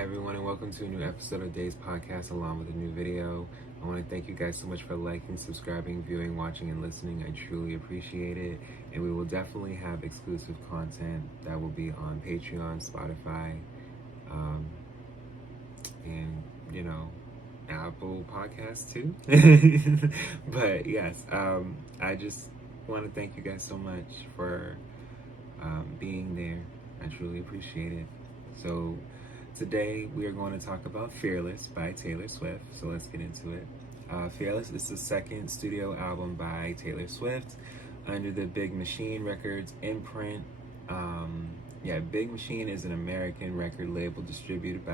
Hi everyone, and welcome to a new episode of Days Podcast along with a new video. I want to thank you guys so much for liking, subscribing, viewing, watching, and listening. I truly appreciate it. And we will definitely have exclusive content that will be on Patreon, Spotify, and Apple Podcasts too. But yes, I just want to thank you guys so much for being there. I truly appreciate it. So today we are going to talk about Fearless by Taylor Swift. So let's get into it. Fearless is the second studio album by Taylor Swift under the Big Machine Records imprint. Big Machine is an American record label distributed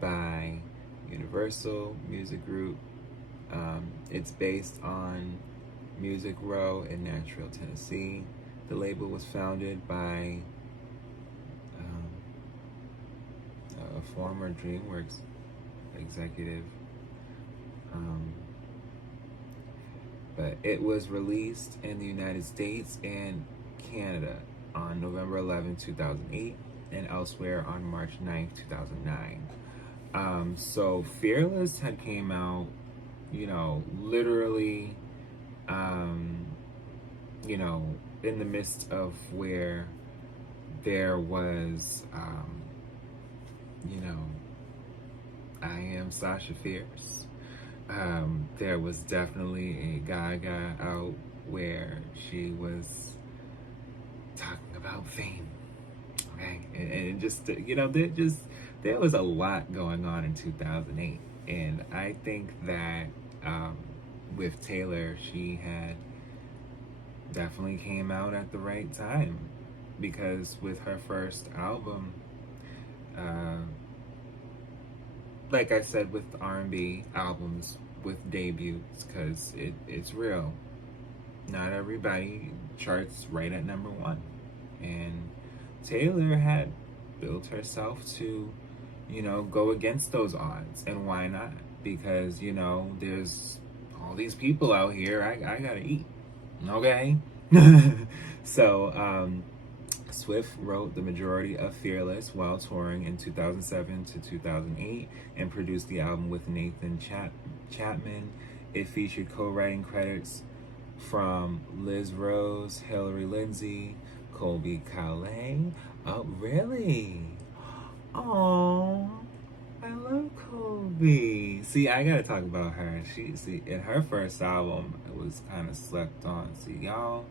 by Universal Music Group. It's based on Music Row in Nashville, Tennessee. The label was founded by a former DreamWorks executive. But it was released in the United States and Canada on November 11, 2008, and elsewhere on March 9th, 2009. So Fearless had came out, literally, in the midst of where there was, I Am Sasha Fierce. There was definitely a Gaga out where she was talking about fame. Okay, and just there was a lot going on in 2008, and I think that with Taylor, she had definitely came out at the right time, because with her first album, like I said with R&B albums, with debuts, because it's real. Not everybody charts right at number one. And Taylor had built herself to, go against those odds. And why not? Because, there's all these people out here. I gotta eat. Okay? So, Swift wrote the majority of Fearless while touring in 2007 to 2008 and produced the album with Nathan Chapman. It featured co-writing credits from Liz Rose, Hillary Lindsey, Colby Calais. Oh, really? Oh, I love Colby. See, I gotta talk about her. In her first album, it was kind of slept on. See, y'all.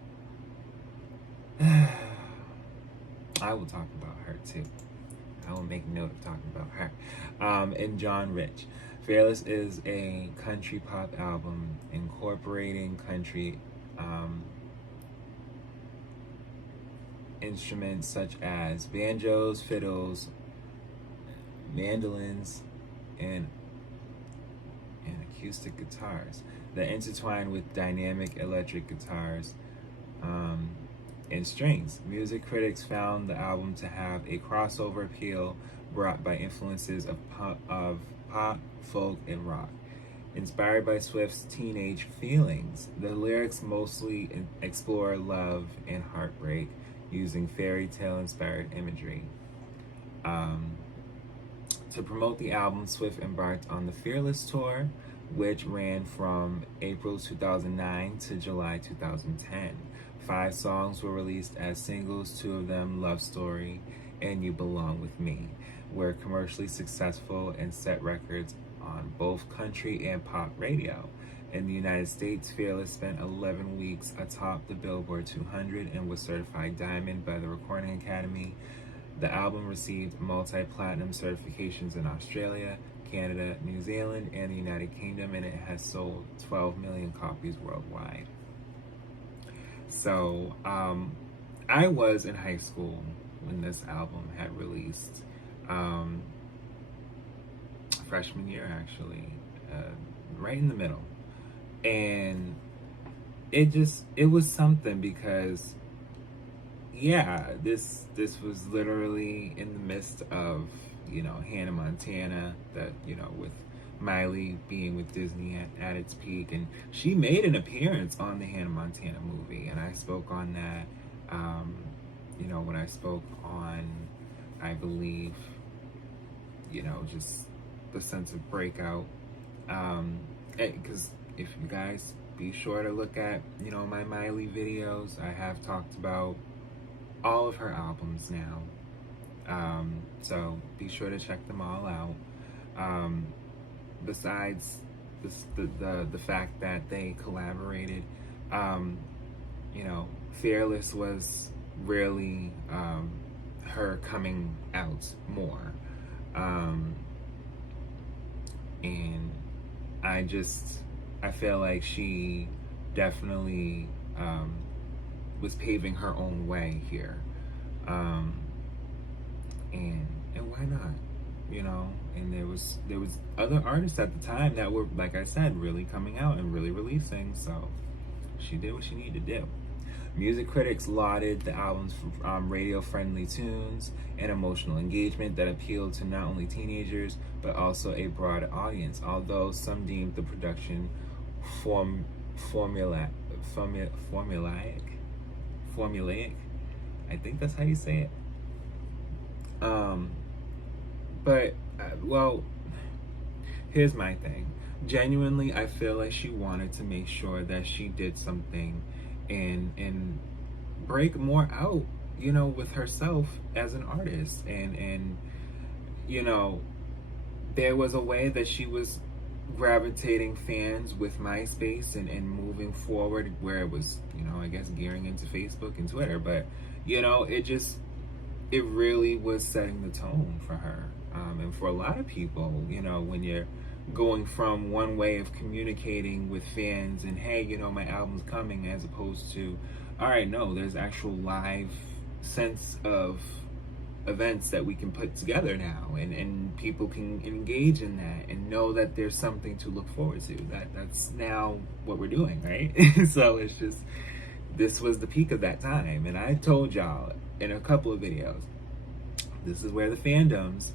I will talk about her too. I will make note of talking about her. And John Rich. Fearless is a country pop album incorporating country instruments such as banjos, fiddles, mandolins, and acoustic guitars that intertwine with dynamic electric guitars and strings. Music critics found the album to have a crossover appeal brought by influences of pop, folk, and rock. Inspired by Swift's teenage feelings, the lyrics mostly explore love and heartbreak using fairy tale inspired imagery. To promote the album, Swift embarked on the Fearless Tour, which ran from April 2009 to July 2010. 5 songs were released as singles. 2 of them, Love Story and You Belong With Me, were commercially successful and set records on both country and pop radio. In the United States, Fearless spent 11 weeks atop the Billboard 200 and was certified diamond by the Recording Academy. The album received multi-platinum certifications in Australia, Canada, New Zealand, and the United Kingdom, and it has sold 12 million copies worldwide. So, I was in high school when this album had released. Freshman year, actually, right in the middle. And it was something, because this was literally in the midst of, Hannah Montana, that, with Miley being with Disney at its peak, and she made an appearance on the Hannah Montana movie, and I spoke on that, when I spoke on, I believe, just the sense of breakout. Because if you guys be sure to look at, my Miley videos, I have talked about all of her albums now. So be sure to check them all out. Besides the fact that they collaborated, Fearless was really her coming out more. And I feel like she definitely was paving her own way here. And why not? And there was other artists at the time that were, like I said, really coming out and really releasing, so she did what she needed to do. Music critics lauded the album's radio-friendly tunes and emotional engagement that appealed to not only teenagers but also a broad audience, although some deemed the production formulaic. I think that's how you say it. But here's my thing. Genuinely, I feel like she wanted to make sure that she did something and break more out, with herself as an artist. And there was a way that she was gravitating fans with MySpace and moving forward where it was, I guess gearing into Facebook and Twitter. But, it really was setting the tone for her. And for a lot of people, when you're going from one way of communicating with fans and, hey, my album's coming, as opposed to, all right, no, there's actual live sense of events that we can put together now, and people can engage in that and know that there's something to look forward to. That's now what we're doing, right? So it's just, this was the peak of that time. And I told y'all in a couple of videos, this is where the fandoms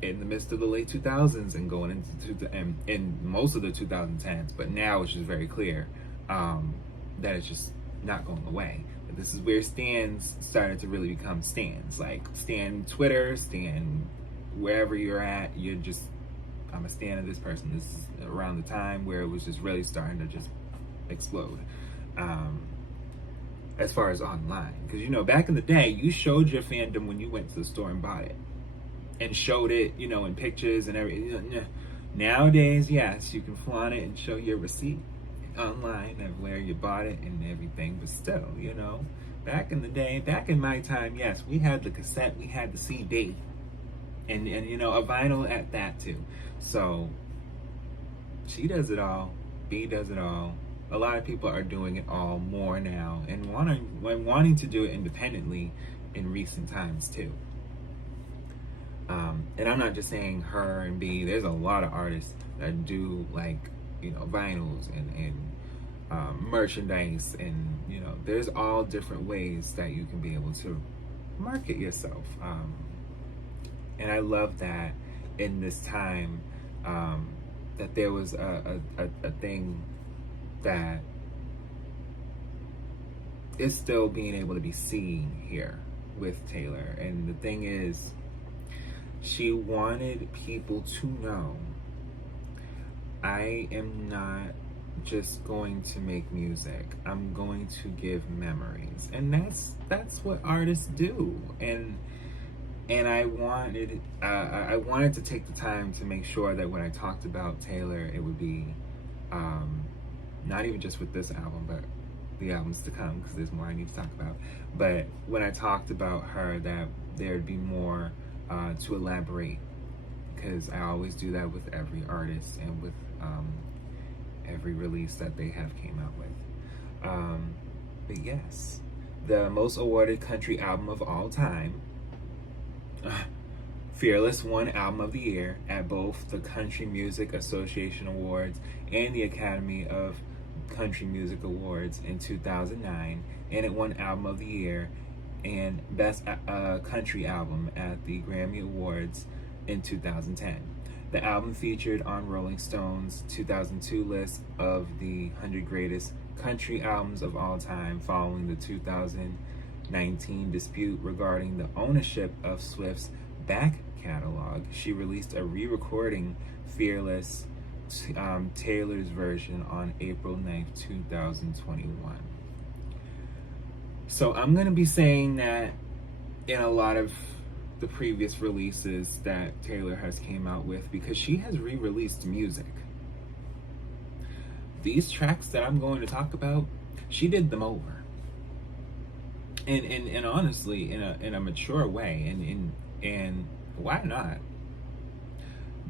in the midst of the late 2000s and going into in most of the 2010s, but now it's just very clear that it's just not going away. But this is where stans started to really become stans, like stan Twitter, stan wherever you're at. I'm a stan of this person. This is around the time where it was just really starting to just explode. As far as online, because back in the day, you showed your fandom when you went to the store and bought it, and showed it, in pictures and everything. Nowadays, yes, you can flaunt it and show your receipt online of where you bought it and everything, but still, back in the day, back in my time, yes, we had the cassette, we had the CD, and a vinyl at that too. So she does it all, B does it all. A lot of people are doing it all more now, and wanting to do it independently in recent times too. And I'm not just saying her and B. There's a lot of artists that do vinyls and merchandise, and there's all different ways that you can be able to market yourself. And I love that in this time that there was a thing that is still being able to be seen here with Taylor. And the thing is, she wanted people to know, I am not just going to make music, I'm going to give memories. And that's what artists do. And I wanted to take the time to make sure that when I talked about Taylor, it would be not even just with this album, but the albums to come, because there's more I need to talk about. But when I talked about her, that there'd be more to elaborate, because I always do that with every artist and with every release that they have came out with. But yes, the most awarded country album of all time, Fearless won Album of the Year at both the Country Music Association Awards and the Academy of Country Music Awards in 2009, and it won Album of the Year and Best Country Album at the Grammy Awards in 2010. The album featured on Rolling Stone's 2002 list of the 100 greatest country albums of all time, following the 2019 dispute regarding the ownership of Swift's back catalog, she released a re-recording Fearless, Taylor's version on April 9th, 2021. So I'm going to be saying that in a lot of the previous releases that Taylor has came out with, because she has re-released music. These tracks that I'm going to talk about, she did them over. And honestly, in a mature way, and why not?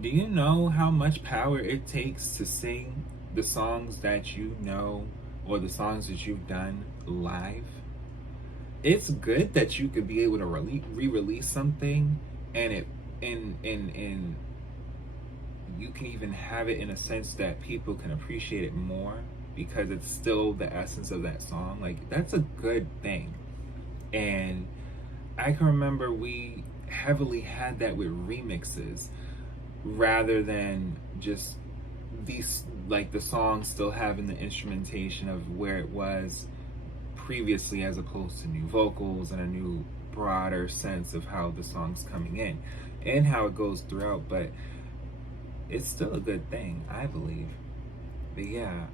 Do you know how much power it takes to sing the songs that you know or the songs that you've done live? It's good that you could be able to re-release something, and you can even have it in a sense that people can appreciate it more because it's still the essence of that song. Like, that's a good thing. And I can remember we heavily had that with remixes rather than just these, like the song still having the instrumentation of where it was previously, as opposed to new vocals and a new broader sense of how the song's coming in and how it goes throughout. But it's still a good thing, I believe. But yeah,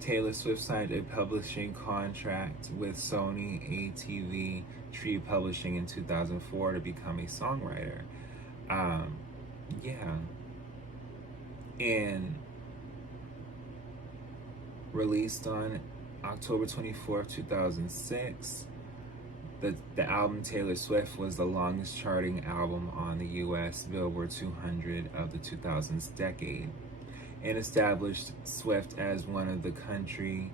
Taylor Swift signed a publishing contract with Sony ATV Tree Publishing in 2004 to become a songwriter. Yeah. And released on October 24th, 2006, the album Taylor Swift was the longest charting album on the US Billboard 200 of the 2000s decade, and established Swift as one of country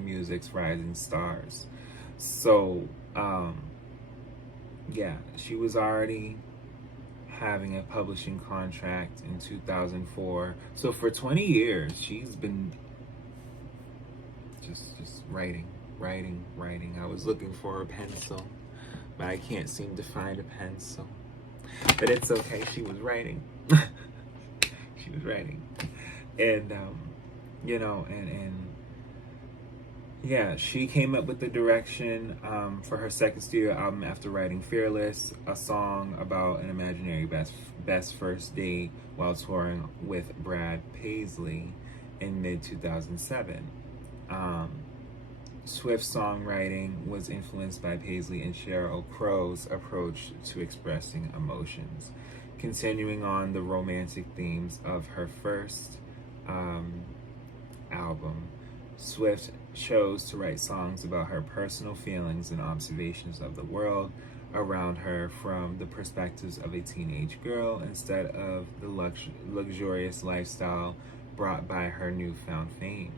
music's rising stars. So, yeah, she was already having a publishing contract in 2004. So for 20 years, she's been just writing. I was looking for a pencil, but I can't seem to find a pencil. But it's okay. She was writing. She was writing, and yeah, she came up with the direction for her second studio album after writing Fearless, a song about an imaginary best first date while touring with Brad Paisley in mid-2007. Swift's songwriting was influenced by Paisley and Sheryl Crow's approach to expressing emotions, continuing on the romantic themes of her first album. Swift chose to write songs about her personal feelings and observations of the world around her from the perspectives of a teenage girl instead of the luxurious lifestyle brought by her newfound fame,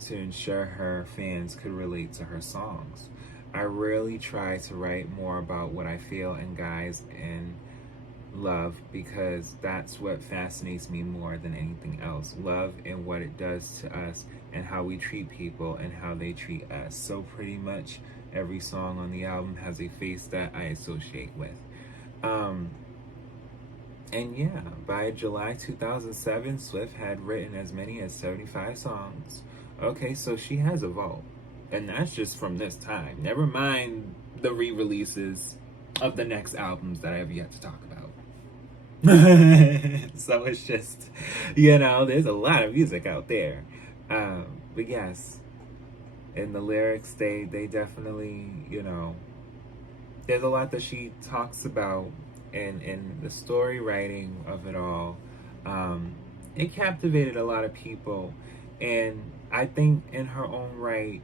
to ensure her fans could relate to her songs. I really try to write more about what I feel in guys and love, because that's what fascinates me more than anything else. Love and what it does to us and how we treat people and how they treat us. So pretty much every song on the album has a face that I associate with. And yeah, by July 2007, Swift had written as many as 75 songs. Okay, so she has evolved. And that's just from this time. Never mind the re-releases of the next albums that I have yet to talk about. So it's just, there's a lot of music out there. But yes, in the lyrics, they definitely, there's a lot that she talks about, and the story writing of it all. It captivated a lot of people. And I think in her own right,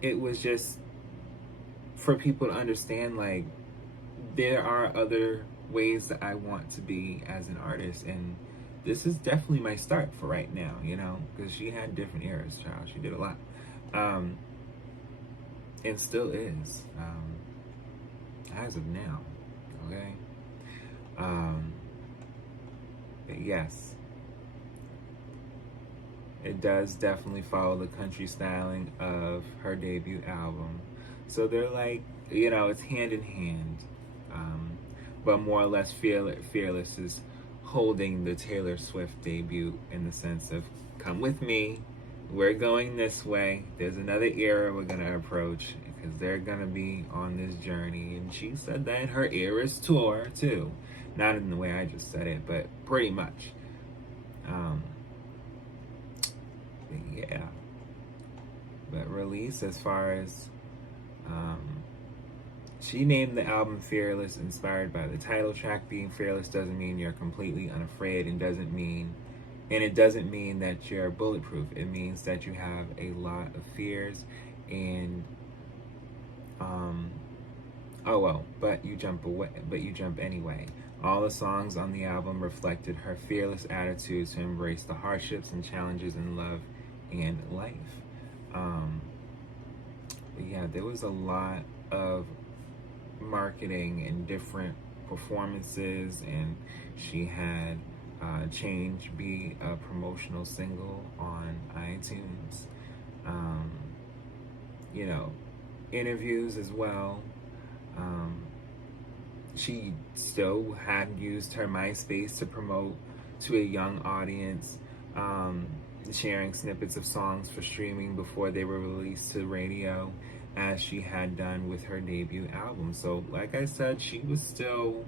it was just for people to understand, like, there are other ways that I want to be as an artist, and this is definitely my start for right now, because she had different eras, child. She did a lot, and still is, as of now, okay? But yes, it does definitely follow the country styling of her debut album. So they're like, it's hand in hand. But more or less, Fearless is holding the Taylor Swift debut in the sense of, come with me, we're going this way. There's another era we're going to approach, because they're gonna be on this journey. And she said that in her Eras tour too, not in the way I just said it, but pretty much. But yeah, but release as far as she named the album Fearless, inspired by the title track. Being fearless doesn't mean you're completely unafraid, and it doesn't mean that you're bulletproof. It means that you have a lot of fears, and but you jump anyway. All the songs on the album reflected her fearless attitude to embrace the hardships and challenges in love and life. But yeah, there was a lot of marketing and different performances, and she had Change be a promotional single on iTunes. You know, interviews as well. She still had used her MySpace to promote to a young audience, sharing snippets of songs for streaming before they were released to radio, as she had done with her debut album. So, like I said, she was still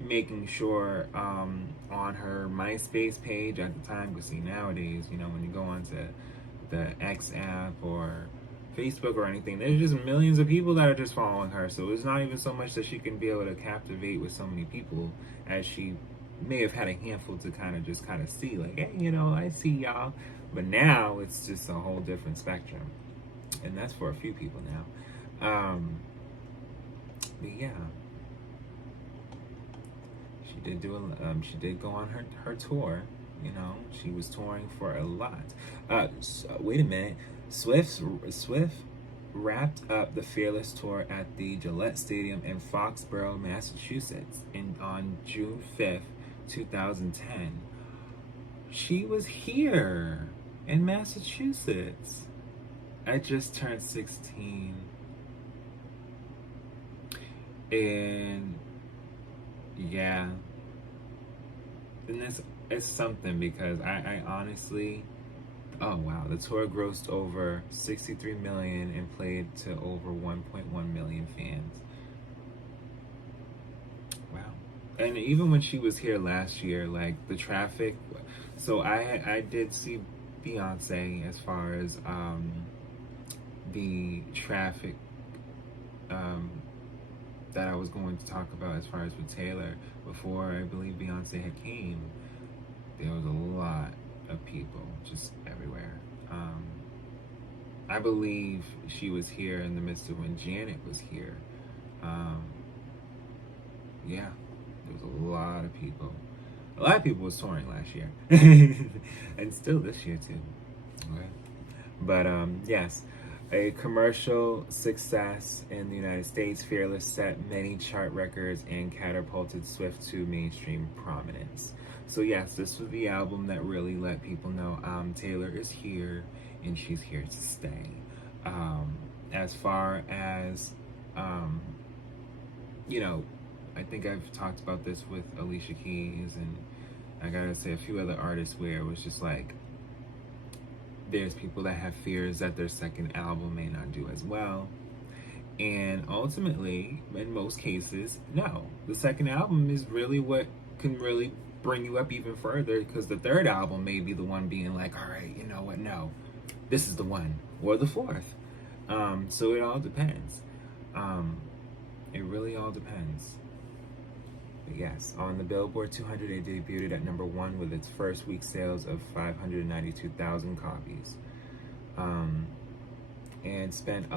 making sure on her MySpace page at the time, because see, nowadays, you know, when you go onto the X app or Facebook or anything, there's just millions of people that are just following her. So it's not even so much that she can be able to captivate with so many people, as she may have had a handful to kind of see, like, hey, you know, I see y'all. But now it's just a whole different spectrum, and that's for a few people now. But yeah, she did go on her tour. You know, she was touring for a lot. Wait a minute. Swift wrapped up the Fearless tour at the Gillette Stadium in Foxborough, Massachusetts on June 5th, 2010. She was here in Massachusetts. I just turned 16. And yeah. And it's something, because I honestly, oh wow, the tour grossed over 63 million and played to over 1.1 million fans. Wow. And even when she was here last year, like, the traffic, so I did see Beyonce as far as the traffic that I was going to talk about as far as with Taylor. Before I believe Beyonce had came, there was a lot of people just everywhere. I believe she was here in the midst of when Janet was here. Yeah, there was a lot of people. A lot of people was touring last year, and still this year too. Okay, but yes. A commercial success in the United States, Fearless set many chart records and catapulted Swift to mainstream prominence. So yes, this was the album that really let people know Taylor is here, and she's here to stay. As far as, you know, I think I've talked about this with Alicia Keys, and I gotta say a few other artists, where it was just like, there's people that have fears that their second album may not do as well. And ultimately, in most cases, no. The second album is really what can really bring you up even further, because the third album may be the one being like, all right, you know what, no, this is the one. Or the fourth. So it all depends. It really all depends. But yes, on the Billboard 200, it debuted at number 1 with its first week sales of 592,000 copies, and spent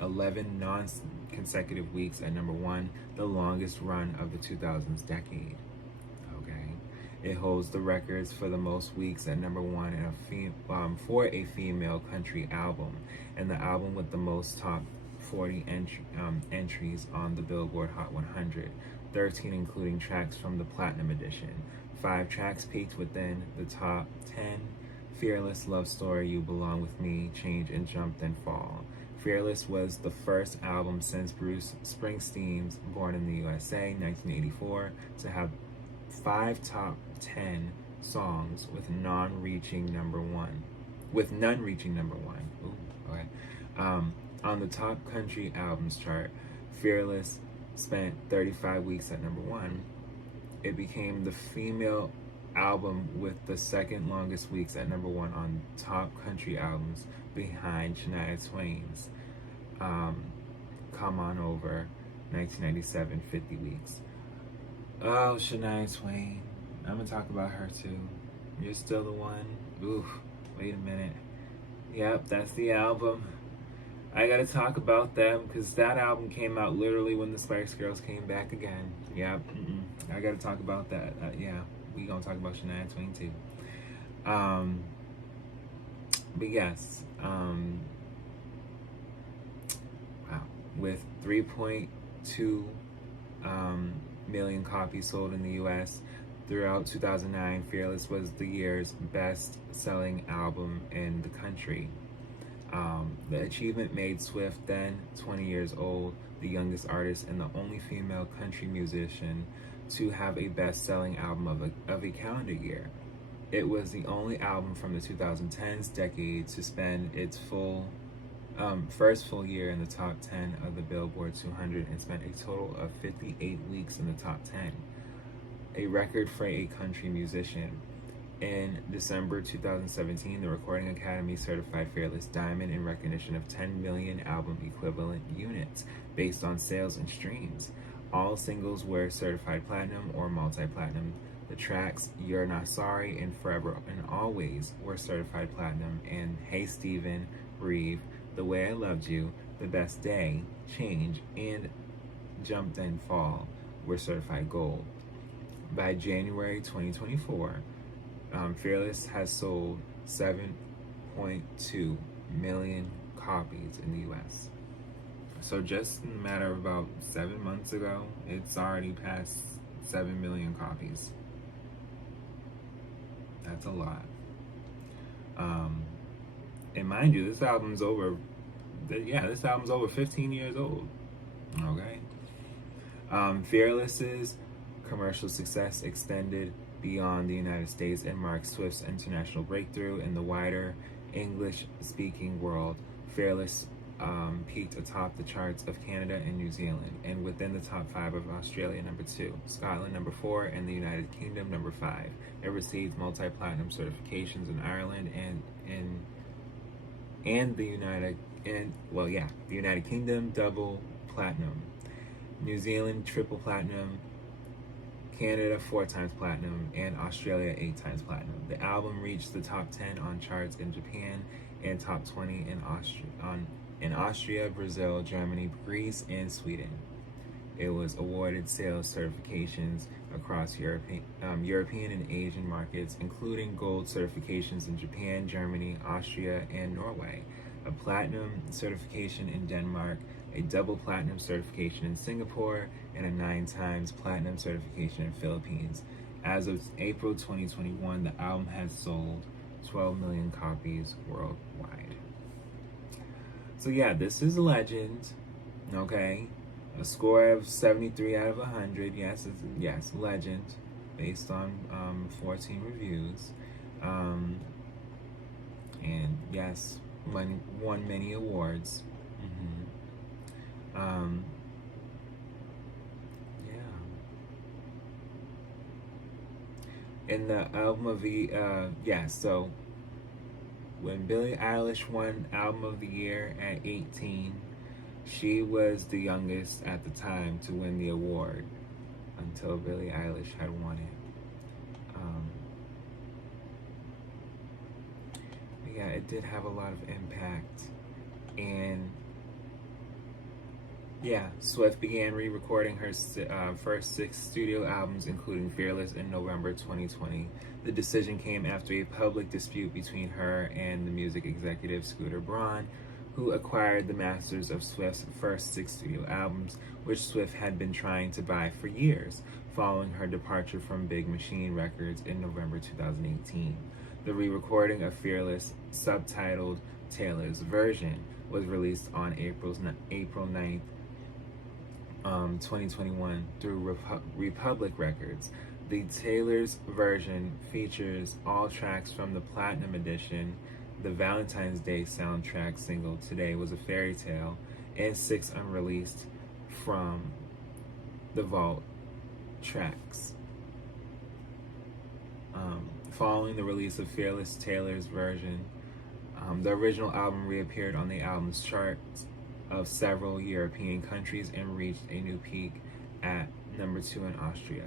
11 non-consecutive weeks at number 1, the longest run of the 2000s decade. Okay, it holds the records for the most weeks at number 1 for a female country album, and the album with the most top 40 entries on the Billboard Hot 100, 13 including tracks from the Platinum Edition. 5 tracks peaked within the top 10: Fearless, Love Story, You Belong With Me, Change, and Jump Then Fall. Fearless was the first album since Bruce Springsteen's Born in the USA, 1984, to have 5 top 10 songs with none reaching number 1. Ooh, okay. On the top country albums chart, Fearless spent 35 weeks at number one. It became the female album with the second longest weeks at number one on top country albums, behind Shania Twain's Come On Over, 1997, 50 weeks. Oh, Shania Twain. I'm gonna talk about her too. You're Still the One. Oof, wait a minute. Yep, that's the album. I gotta talk about them because that album came out literally when the Spice Girls came back again. Yep, I gotta talk about that. Yeah, we gonna talk about Shania Twain too. But yes, wow, with 3.2 million copies sold in the U.S. throughout 2009, Fearless was the year's best-selling album in the country. The achievement made Swift, then 20 years old, the youngest artist and the only female country musician to have a best-selling album of a calendar year. It was the only album from the 2010s decade to spend its first full year in the top 10 of the Billboard 200 and spent a total of 58 weeks in the top 10, a record for a country musician. In December 2017, the Recording Academy certified Fearless Diamond in recognition of 10 million album equivalent units based on sales and streams. All singles were certified platinum or multi-platinum. The tracks You're Not Sorry and Forever and Always were certified platinum, and Hey Stephen, Breathe, The Way I Loved You, The Best Day, Change, and Jump Then Fall were certified gold. By January 2024, Fearless has sold 7.2 million copies in the U.S. So just in a matter of about 7 months ago, it's already passed 7 million copies. That's a lot. And mind you, this album's over 15 years old. Okay. Fearless's commercial success extended beyond the United States and marked Swift's international breakthrough in the wider English-speaking world. Fearless peaked atop the charts of Canada and New Zealand, and within the top 5 of Australia, number 2, Scotland, number 4, and the United Kingdom, number 5. It received multi-platinum certifications in Ireland and the United Kingdom, double platinum, New Zealand, triple platinum, Canada 4 times platinum, and Australia 8 times platinum. The album reached the top 10 on charts in Japan and top 20 in Austria, Brazil, Germany, Greece, and Sweden. It was awarded sales certifications across European and Asian markets, including gold certifications in Japan, Germany, Austria, and Norway, a platinum certification in Denmark, a double platinum certification in Singapore, and a 9 times platinum certification in Philippines. As of April 2021, the album has sold 12 million copies worldwide. So yeah, this is a legend, okay? A score of 73 out of 100. Yes, legend, based on 14 reviews. And yes, won many awards. In the album of the so when Billie Eilish won Album of the Year at 18, she was the youngest at the time to win the award until Billie Eilish had won it. Yeah, it did have a lot of impact. And yeah, Swift began re-recording her first 6 studio albums, including Fearless, in November 2020. The decision came after a public dispute between her and the music executive Scooter Braun, who acquired the masters of Swift's first 6 studio albums, which Swift had been trying to buy for years, following her departure from Big Machine Records in November 2018. The re-recording of Fearless, subtitled Taylor's Version, was released on April 9th, 2021 through Republic Records. The Taylor's Version features all tracks from the Platinum Edition, the Valentine's Day soundtrack single Today Was a Fairy Tale, and 6 unreleased from the vault tracks. Following the release of Fearless Taylor's version, the original album reappeared on the album's charts of several European countries and reached a new peak at number 2 in Austria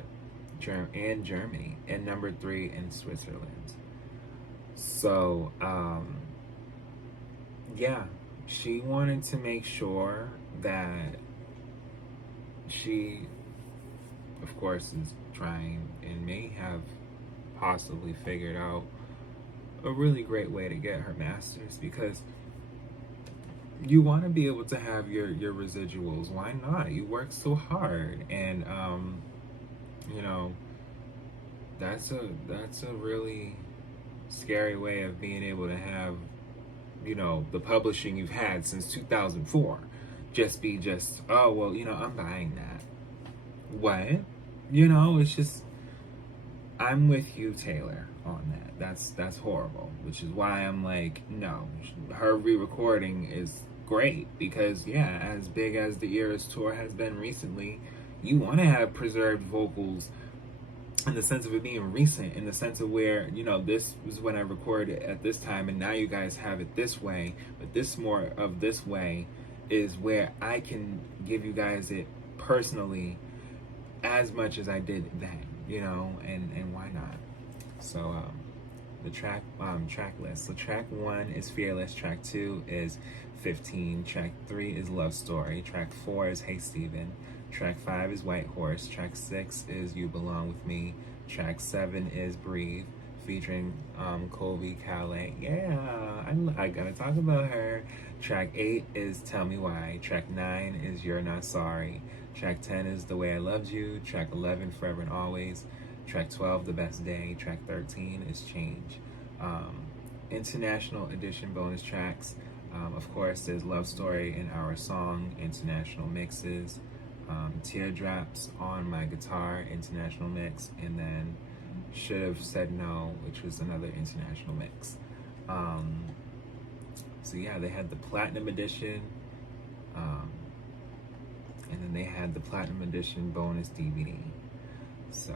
and Germany, and number 3 in Switzerland. So, yeah, she wanted to make sure that she, of course, is trying and may have possibly figured out a really great way to get her master's, because you want to be able to have your residuals. Why not? You work so hard, and you know, that's a really scary way of being able to have, you know, the publishing you've had since 2004 just oh well, you know, I'm buying that. What? You know, it's just, I'm with you, Taylor, on that. That's horrible, which is why I'm like, no, her re-recording is great, because yeah, as big as the Eras tour has been recently, you want to have preserved vocals in the sense of it being recent, in the sense of where, you know, this was when I recorded at this time, and now you guys have it this way, but this more of this way is where I can give you guys it personally as much as I did then, you know, and why not? So the track list. So track 1 is Fearless, track 2 is 15, track 3 is Love Story, track 4 is Hey Stephen, track 5 is White Horse, track 6 is You Belong With Me, track 7 is Breathe, featuring Colby Calais. Yeah, I gotta talk about her. Track 8 is Tell Me Why, track 9 is You're Not Sorry, track 10 is The Way I Loved You, track 11 Forever and Always, track 12 The Best Day, track 13 is Change. International edition bonus tracks, of course, there's Love Story and Our Song, international mixes, Teardrops on My Guitar, international mix, and then Should Have Said No, which was another international mix. So yeah, they had the Platinum Edition, and then they had the Platinum Edition bonus DVD. So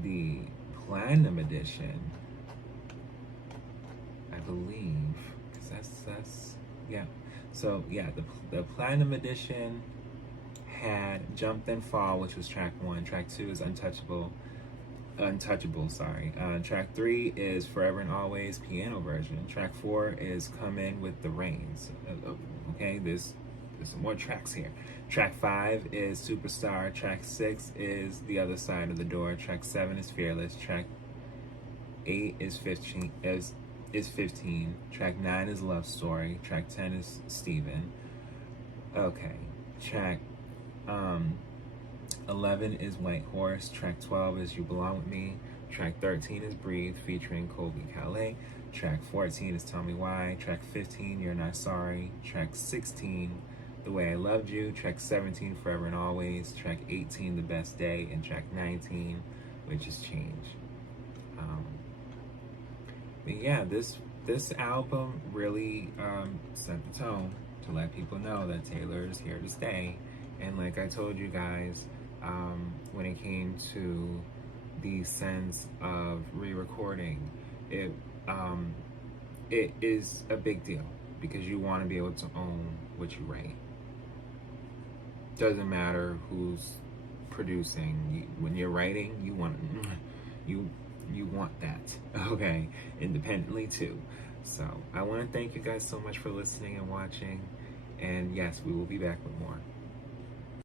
the Platinum Edition, I believe, because that's yeah. So yeah, the Platinum Edition had Jump Then Fall, which was track 1. Track 2 is Untouchable, sorry. Track 3 is Forever and Always, piano version. Track 4 is Come In With the Rains. Okay, there's some more tracks here. Track 5 is Superstar. Track 6 is The Other Side of the Door. Track 7 is Fearless. Track 8 is 15. Track 9 is Love Story. Track 10 is Steven. Okay. Track 11 is White Horse. Track 12 is You Belong With Me. Track 13 is Breathe, featuring Colby Calais. Track 14 is Tell Me Why. Track 15, You're Not Sorry. Track 16, The Way I Loved You. Track 17, Forever and Always. Track 18, The Best Day. And track 19, which is Change. But yeah, this album really set the tone to let people know that Taylor is here to stay. And like I told you guys, when it came to the sense of re-recording, it is a big deal, because you want to be able to own what you write. Doesn't matter who's producing. When you're writing, you want that, okay, independently too. So I want to thank you guys so much for listening and watching, and yes, we will be back with more.